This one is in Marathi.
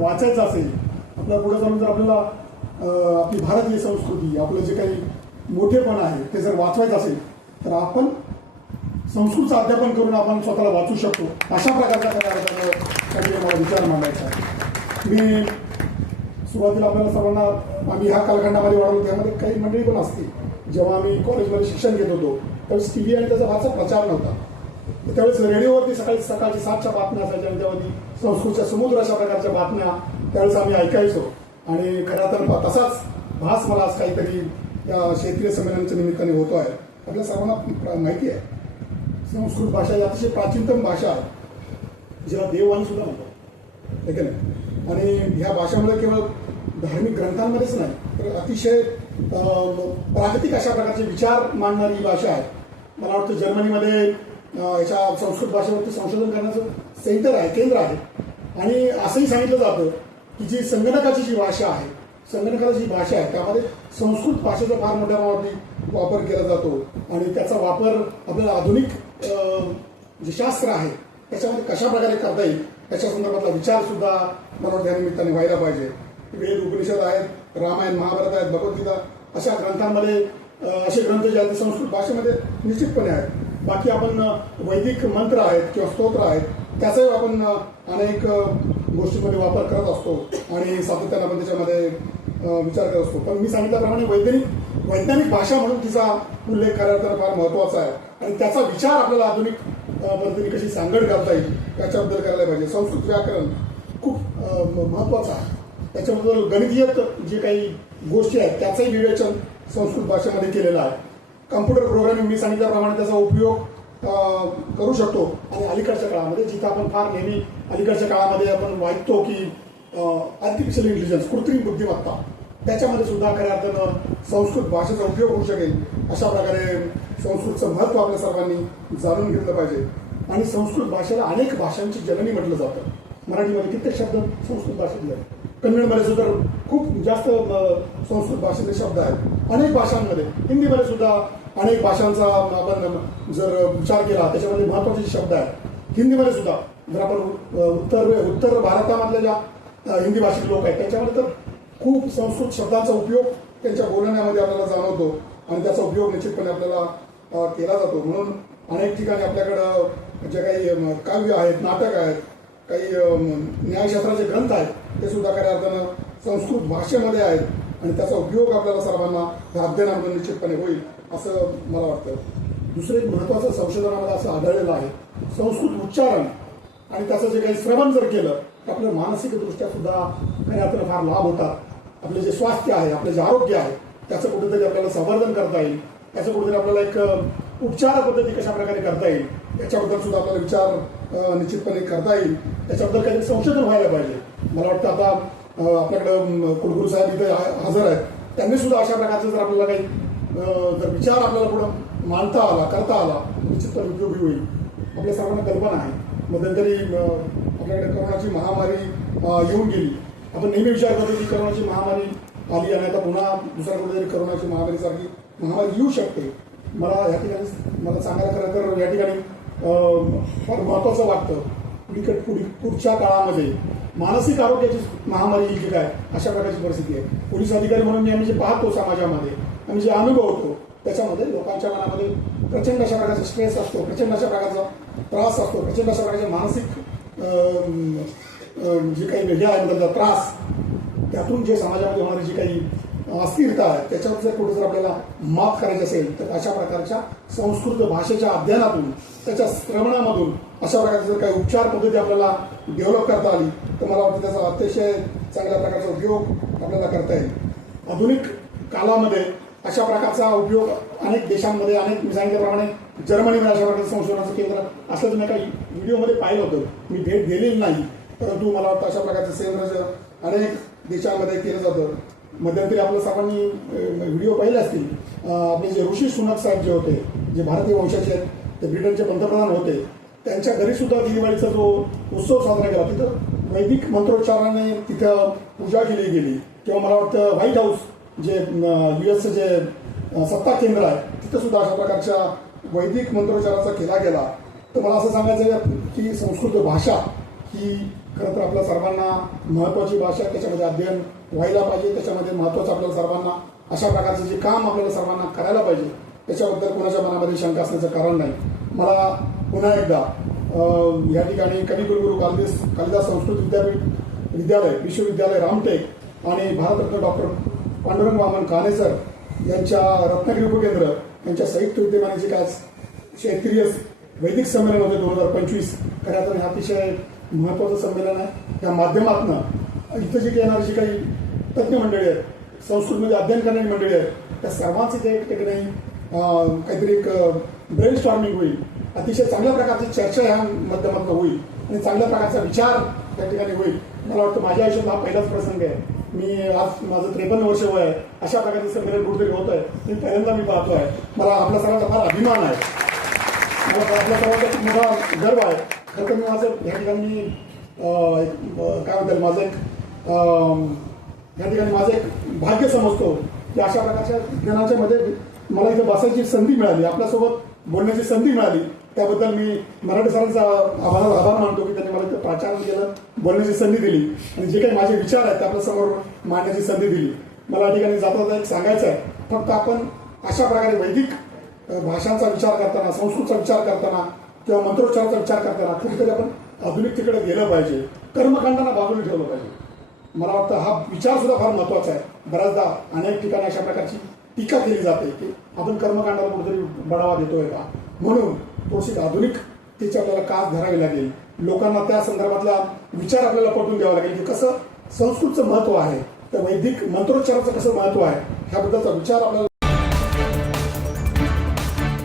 वाचायचं असेल आपल्या पुढे जाऊन, जर आपल्याला आपली भारतीय संस्कृती, आपलं जे काही मोठेपण आहे ते जर वाचवायचं असेल तर आपण संस्कृतचं अध्यापन करून आपण स्वतःला वाचू शकतो. अशा प्रकारचा काही मला विचार मांडायचा आहे. मी सुरुवातीला आपल्याला सर्वांना, आम्ही ह्या कालखंडामध्ये वाढवलो, त्यामध्ये काही मंडळी पण असते. जेव्हा आम्ही कॉलेजमध्ये शिक्षण घेत होतो त्यावेळेस टी व्ही आणि त्याचा फारसा प्रचार नव्हता. त्यावेळेस रेडिओवरती सकाळची 7च्या बातम्या असायच्या आणि त्यावरती संस्कृतच्या समुद्र अशा प्रकारच्या बातम्या त्यावेळेस आम्ही ऐकायचो. आणि खरं तर तसाच भास मला आज काहीतरी या क्षेत्रीय संमेलनाच्या निमित्ताने होतो आहे. आपल्या सर्वांना माहिती आहे संस्कृत भाषा ही अतिशय प्राचीनतम भाषा आहे, ज्याला देववाणी सुद्धा म्हणतात, ठीक आहे. आणि ह्या भाषेमध्ये केवळ धार्मिक ग्रंथांमध्येच नाही तर अतिशय प्रागतिक अशा प्रकारचे विचार मांडणारी ही भाषा आहे. मला वाटतं जर्मनीमध्ये याच्या संस्कृत भाषेवरती संशोधन करण्याचं सेंटर आहे, केंद्र आहे. आणि असंही सांगितलं जातं की जी संगणकाची जी भाषा आहे, संगणकाची जी भाषा आहे त्यामध्ये संस्कृत भाषेचा फार मोठ्या प्रमाणावरती वापर केला जातो. आणि त्याचा वापर आपल्याला आधुनिक जे शास्त्र आहे त्याच्यामध्ये कशा प्रकारे करता येईल त्याच्या संदर्भातला विचार सुद्धा मला वाटतं या निमित्ताने व्हायला पाहिजे. वेद, उपनिषद आहेत, रामायण, महाभारत आहेत, भगवद्गीता अशा ग्रंथांमध्ये असे ग्रंथ जे आहेत ते संस्कृत भाषेमध्ये निश्चितपणे आहेत. बाकी आपण वैदिक मंत्र आहेत किंवा स्तोत्र आहेत त्याचाही आपण अनेक गोष्टींमध्ये वापर करत असतो आणि सातत्याने आपण त्याच्यामध्ये विचार करत असतो. पण मी सांगितल्याप्रमाणे वैज्ञानिक भाषा म्हणून तिचा उल्लेख करायला तर फार महत्त्वाचा आहे. आणि त्याचा विचार आपल्याला आधुनिक पद्धतीने कशी सांगड घालता येईल त्याच्याबद्दल करायला पाहिजे. संस्कृत व्याकरण खूप महत्त्वाचं आहे. त्याच्याबद्दल गणितीय जे काही गोष्टी आहेत त्याचंही विवेचन संस्कृत भाषेमध्ये केलेलं आहे. कम्प्युटर प्रोग्रामिंग मी सांगितल्याप्रमाणे त्याचा उपयोग करू शकतो. आणि अलीकडच्या काळामध्ये जिथं आपण फार नेहमी अलीकडच्या काळामध्ये आपण वाचतो की आर्टिफिशियल इंटेलिजन्स, कृत्रिम बुद्धिमत्ता, त्याच्यामध्ये सुद्धा खऱ्या अर्थानं संस्कृत भाषेचा उपयोग होऊ शकेल. अशा प्रकारे संस्कृतचं महत्त्व आपल्या सर्वांनी जाणून घेतलं पाहिजे. आणि संस्कृत भाषेला अनेक भाषांची जननी म्हटलं जातं. मराठीमध्ये कित्येक शब्द संस्कृत भाषेतले आहेत, कन्नडमध्ये सुद्धा खूप जास्त संस्कृत भाषेचे शब्द आहेत. अनेक भाषांमध्ये, हिंदीमध्ये सुद्धा अनेक भाषांचा आपण जर विचार केला त्याच्यामध्ये महत्त्वाचे शब्द आहेत. हिंदीमध्ये सुद्धा जर आपण उत्तर भारतामधल्या ज्या हिंदी भाषिक लोक आहेत त्याच्यामध्ये तर खूप संस्कृत शब्दांचा उपयोग त्यांच्या बोलण्यामध्ये आपल्याला जाणवतो आणि त्याचा उपयोग निश्चितपणे आपल्याला केला जातो. म्हणून अनेक ठिकाणी आपल्याकडं जे काही काव्य आहेत, नाटक आहेत, काही न्यायशास्त्राचे ग्रंथ आहेत ते सुद्धा खऱ्या अर्थानं संस्कृत भाषेमध्ये आहेत आणि त्याचा उपयोग आपल्याला सर्वांना ह्या अध्ययनामधून निश्चितपणे होईल असं मला वाटतं. दुसरं एक महत्त्वाचं संशोधनामध्ये असं आढळलेलं आहे, संस्कृत उच्चारण आणि त्याचं जे काही श्रवण जर केलं तर आपल्या मानसिकदृष्ट्या सुद्धा खऱ्या अर्थानं फार लाभ होतात. आपले जे स्वास्थ्य आहे, आपले जे आरोग्य आहे त्याचं कुठेतरी आपल्याला संवर्धन करता येईल. त्याचं कुठेतरी आपल्याला एक उपचार पद्धती कशा प्रकारे करता येईल त्याच्याबद्दल सुद्धा आपल्याला विचार निश्चितपणे करता येईल. त्याच्याबद्दल काहीतरी संशोधन व्हायला पाहिजे. मला वाटतं आता आपल्याकडं कुलगुरू साहेब इथे हजर आहेत, त्यांनी सुद्धा अशा प्रकारचे जर आपल्याला काही जर विचार आपल्याला पुढं मांडता आला, करता आला निश्चितपणे उपयोगी होईल. आपल्या सर्वांना कल्पना आहे मध्यंतरी आपल्याकडे करोनाची महामारी येऊन गेली. आपण नेहमी विचार करतो की करोनाची महामारी आली आणि आता पुन्हा दुसऱ्या कुठेतरी करोनाची महामारीसारखी महामारी येऊ शकते. मला या ठिकाणी मला सांगायला खरं तर या ठिकाणी फार महत्त्वाचं वाटतं पुढच्या काळामध्ये मानसिक आरोग्याची महामारी ही जी काय अशा प्रकारची परिस्थिती आहे. पोलीस अधिकारी म्हणून मी आम्ही जे पाहतो समाजामध्ये आम्ही जे अनुभवतो त्याच्यामध्ये लोकांच्या मनामध्ये प्रचंड अशा प्रकारचा स्ट्रेस असतो, प्रचंड अशा प्रकारचा त्रास असतो, प्रचंड अशा प्रकारचे मानसिक जे काही वेगळ्या आहे त्रास, त्यातून जे समाजामध्ये होणारी जी काही अस्थिरता आहे त्याच्यावर जर कुठे जर आपल्याला मात करायची असेल तर अशा प्रकारच्या संस्कृत भाषेच्या अध्ययनातून, त्याच्या श्रवणामधून अशा प्रकारचे जर काही उपचार पद्धती आपल्याला डेव्हलप करता आली तर मला वाटतं त्याचा अतिशय चांगल्या प्रकारचा उपयोग आपल्याला करता येईल. आधुनिक काळामध्ये अशा प्रकारचा उपयोग अनेक देशांमध्ये, अनेक मी सांगितल्याप्रमाणे जर्मनीमध्ये अशा प्रकारचं संशोधनाचं केंद्र असं मी काही व्हिडिओमध्ये पाहिलं होतं. मी भेट दिलेली नाही, परंतु मला वाटतं अशा प्रकारचं केंद्र अनेक देशांमध्ये केलं जातं. मध्यंतरी आपल्या सर्वांनी व्हिडिओ पाहिले असतील. आपले जे ऋषी सुनक साहेब जे होते, जे भारतीय वंशाचे आहेत, ते ब्रिटनचे पंतप्रधान होते, त्यांच्या घरी सुद्धा दिवाळीचा जो उत्सव साजरा केला तिथं वैदिक मंत्रोच्चाराने तिथं पूजा केली गेली किंवा मला वाटतं व्हाईट हाऊस जे US जे सत्ता केंद्र आहे तिथं सुद्धा अशा प्रकारच्या वैदिक मंत्रोच्चाराचा केला गेला. तर मला असं सांगायचं आहे की संस्कृत भाषा ही खरं तर आपल्या सर्वांना महत्त्वाची भाषा आहे. त्याच्यामध्ये अध्ययन व्हायला पाहिजे. त्याच्यामध्ये महत्त्वाचं आपल्याला सर्वांना अशा प्रकारचं जे काम आपल्याला सर्वांना करायला पाहिजे त्याच्याबद्दल कोणाच्या मनामध्ये शंका असण्याचं कारण नाही. मला पुन्हा एकदा या ठिकाणी कविकुलगुरू कालिदास संस्कृत विद्यालय विश्वविद्यालय रामटेक आणि भारतरत्न डॉक्टर पांडुरंग वामन काणे सर यांच्या रत्नागिरी उपकेंद्र यांच्या संयुक्त विद्यमाने जे काय क्षेत्रीय वैदिक संमेलन होते 2025 खऱ्या तर हे अतिशय महत्त्वाचं संमेलन आहे. त्या माध्यमातून इथं जे काही येणारी जी काही तज्ज्ञ मंडळी आहेत, संस्कृतमध्ये अध्ययन करणारी मंडळी आहेत, त्या सर्वांचे ते ठिकाणी काहीतरी एक ब्रेन स्टॉर्मिंग होईल. अतिशय चांगल्या प्रकारची चर्चा ह्या माध्यमातून होईल आणि चांगल्या प्रकारचा विचार त्या ठिकाणी होईल. मला वाटतं माझ्या आयुष्यात हा पहिलाच प्रसंग आहे. मी आज माझं 53 वर्ष वय आहे. अशा प्रकारचं संमेलन कुठेतरी होत आहे ते पहिल्यांदा मी पाहतो आहे. मला आपल्या सर्वांचा फार अभिमान आहे. मला आपल्या सर्वांचा खूप मोठा गर्व आहे. खरं तर मी माझं या ठिकाणी काय म्हणतात माझं एक या ठिकाणी माझं एक भाग्य समजतो की अशा प्रकारच्या ज्ञानाच्या मध्ये मला इथं बसायची संधी मिळाली, आपल्यासोबत बोलण्याची संधी मिळाली. त्याबद्दल मी मराठी सरांचा आभार मानतो की त्यांनी मला इथं प्राचार्य केलं, बोलण्याची संधी दिली आणि जे काही माझे विचार आहेत ते आपल्यासमोर मांडण्याची संधी दिली. मला या ठिकाणी जाता एक सांगायचं आहे, फक्त आपण अशा प्रकारे वैदिक भाषांचा विचार करताना, संस्कृतचा विचार करताना किंवा मंत्रोच्चाराचा विचार करताना कुठेतरी आपण आधुनिकतेकडे गेलं पाहिजे, कर्मकांडांना बाजूला ठेवलं पाहिजे. मला वाटतं हा विचार सुद्धा फार महत्वाचा आहे. बऱ्याचदा अनेक ठिकाणी अशा प्रकारची टीका केली जाते की आपण कर्मकांडाला कुठेतरी बढावा देतोय का, म्हणून थोडीशी आधुनिकतेची आपल्याला कास धरावी लागेल. लोकांना त्या संदर्भातला विचार आपल्याला पटवून द्यावा लागेल की कसं संस्कृतचं महत्व आहे, तर वैदिक मंत्रोच्चाराचं कसं महत्व आहे ह्याबद्दलचा विचार आपल्याला